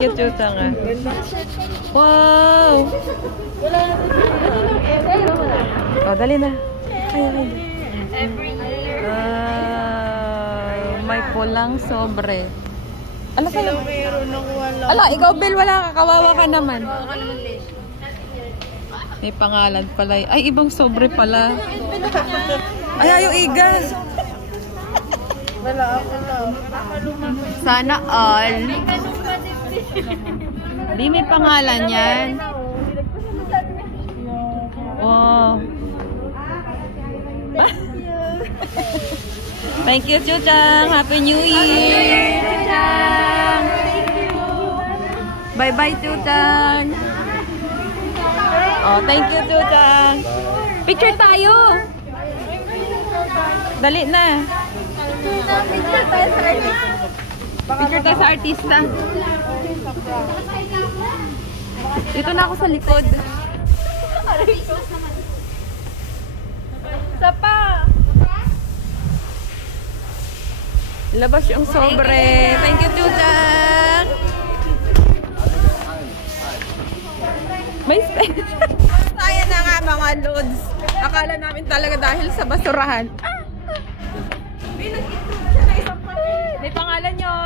Cute yung tanga. Wow! Oh, dali na. Ay. May pulang sobre. Ala sa'yo? Ala, ikaw, Bel, wala ka. Kawawa ka naman. May pangalan pala. Ay, ibang sobre pala. Ay, ayaw igas. Wala ako lang. Sana all. Di may pangalan yan. Wow. Thank you, Chuchang. Happy New Year. Chuchang. Bye-bye, Chuchang. Oh, thank you, Chuchang. Picture tayo. Dali na. Picture tayo sa artista. Dito na ako sa likod. Sapa. Labas yung sobre. Thank you, Chuchang. May space. Saya na nga mga loads. Akala namin talaga dahil sa basurahan. May pangalan nyo.